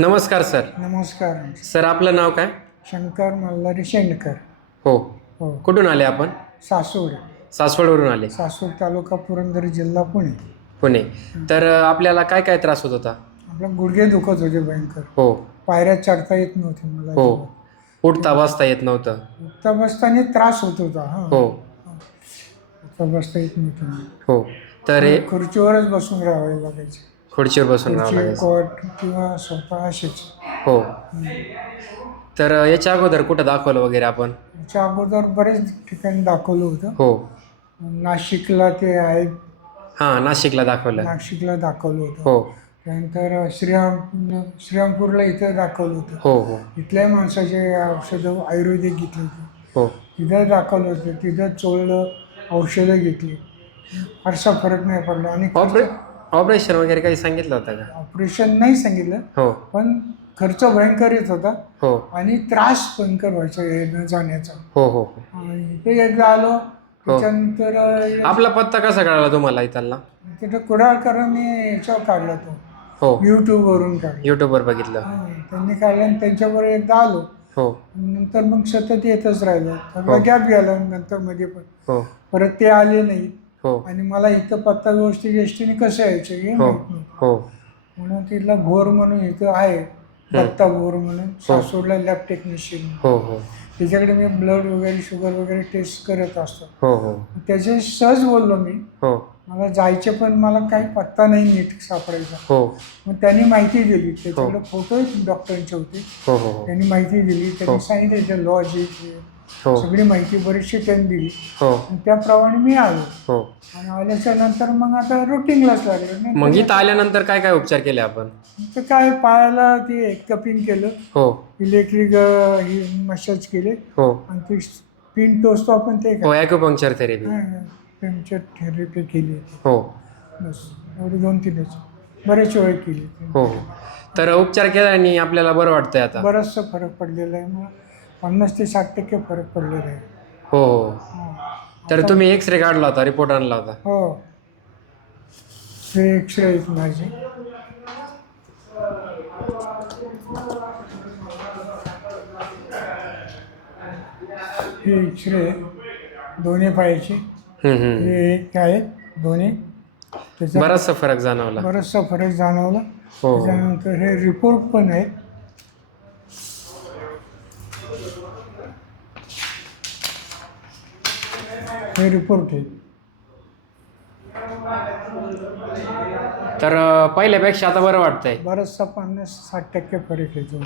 नमस्कार सर. नमस्कार. सर आपलं नाव काय? शंकर मल्हारी शेंडकर. हो. हो. कुठून आले आपण? सासूर. सासवडवरून आले. सासूर तालुका पुरंदर जिल्हा पुणे. पुणे. तर अ, आपल्याला काय काय त्रास होत होता? आपला गुडघे दुखत होते भयंकर. हो. पायऱ्या चढता येत नव्हते मला हो. उठता बसता येत नव्हतं. उठता बसताना त्रास होत होता हा. हो. उठता बसता येत नव्हतं. हो. तर हे खुर्चीवरच बसून राहावे लागायचे. खुर्चीवर बसून राहावं खुर्ची लागायचं कोट किंवा सोफा असेच. हो. तर अ, याच्या अगोदर कुठं दाखवलं वगैरे आपण? त्याच्या अगोदर बरेच ठिकाणी दाखवलं होतं. हो. नाशिकला ते आहे हां नाशिकला दाखवलं. नाशिकला दाखवलं होतं. हो. त्यानंतर श्रीराम श्रीरामपूरला इथं दाखवलं होतं. हो हो. इथल्या माणसाचे औषधं आयुर्वेदिक घेतली होती. हो. तिथं दाखवलं होतं. तिथं चोळलं औषधं घेतली. फारसा फरक नाही पडला. आणि ऑपरे ऑपरेशन वगैरे काही सांगितलं होतं का? ऑपरेशन नाही सांगितलं हो. पण खर्च भयंकर येत होता हो. आणि त्रास भयंकर व्हायचा येणं जाण्याचा. हो हो हो. आणि इथे एकदा आलो त्याच्यानंतर अं, आपला पत्ता कसा कळाला तुम्हाला इथला? तिथं कुडाळकरांनी याच्यावर काढला तो. हो. यूट्यूबवरून काढला. यूट्यूबवर बघितलं. हा, त्यांनी काढला आणि त्यांच्याबरोबर एकदा आलो. हो. नंतर मग सतत येतच राहिलं. थोडा गॅप गेला नंतर मध्ये पण. हो. परत ते आले नाही. हो. आणि मला इथं पत्ता व्यवस्थित एसटीने कसं यायचं हे हो. माहीत नव्हतं. हो. म्हणून तिथला भोर म्हणून इथं आहे दत्ता भोर म्हणून सासूरला लॅब टेक्निशियन हो हो. त्याच्याकडे मी ब्लड वगैरे शुगर वगैरे टेस्ट करत असतो. हो हो. त्याच्याशी सहज बोललो मी. हो. मला जायचे पण मला काही पत्ता नाही नीट सापडायचा. हो. मग त्यांनी माहिती दिली. त्याच्याकडे फोटो डॉक्टरांचे होते. हो हो हो. त्यांनी माहिती दिली. त्यांनी सांगितलं लॉजिक हो. सगळी माहिती बरीचशी त्यांनी दिली. हो. आणि त्याप्रमाणे मी आलो. हो. आणि आल्याच्यानंतर मग आता रुटीनलाच लागलं. मग इथं आल्यानंतर काय काय उपचार केले आपण? तर काय पायाला ते कपिंग केलं. हो. इलेक्ट्रिक ही मसाज केले. हो. आणि ते पिन टोचतो आपण ते हो ॲक्युपंक्चर थेरपी थेरपी केली. हो. बस एवढी दोन तीनच. बरेच वेळ केली. हो. हो तर उपचार केल्याने आपल्याला बरं वाटतंय आता. बराचसा फरक पडलेला आहे. मला पन्नास ते साठ टक्के फरक पडलेला आहे. हो. तर तुम्ही एक्सरे काढला होता रिपोर्ट आणला होता. हो. हे एक्सरे आहेत माझे. हे एक्सरे दोन्ही पायाचे. हम्म, हम्म. हे एक आहेत दोन्ही. त्याचा बराचसा फरक जाणवला. बराचसा फरक जाणवला. हो. त्याच्यानंतर हे रिपोर्ट पण आहेत. हे रिपोर्ट आहेत तर पहिल्यापेक्षा आता बरं वाटतंय. बराचसा पन्नास साठ टक्के फरक आहे तो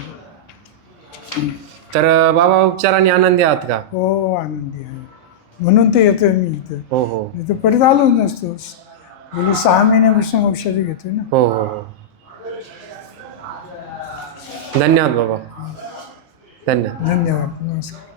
तर बाबा उपचाराने आनंदी आहात का? हो आनंदी आहे. म्हणून ते येतोय मी इथं. हो हो. तर परत आलो नसतो. गेली सहा महिन्यापासून औषधं घेतोय ना. हो हो हो. धन्यवाद बाबा. धन्यवाद. धन्यवाद. नमस्कार.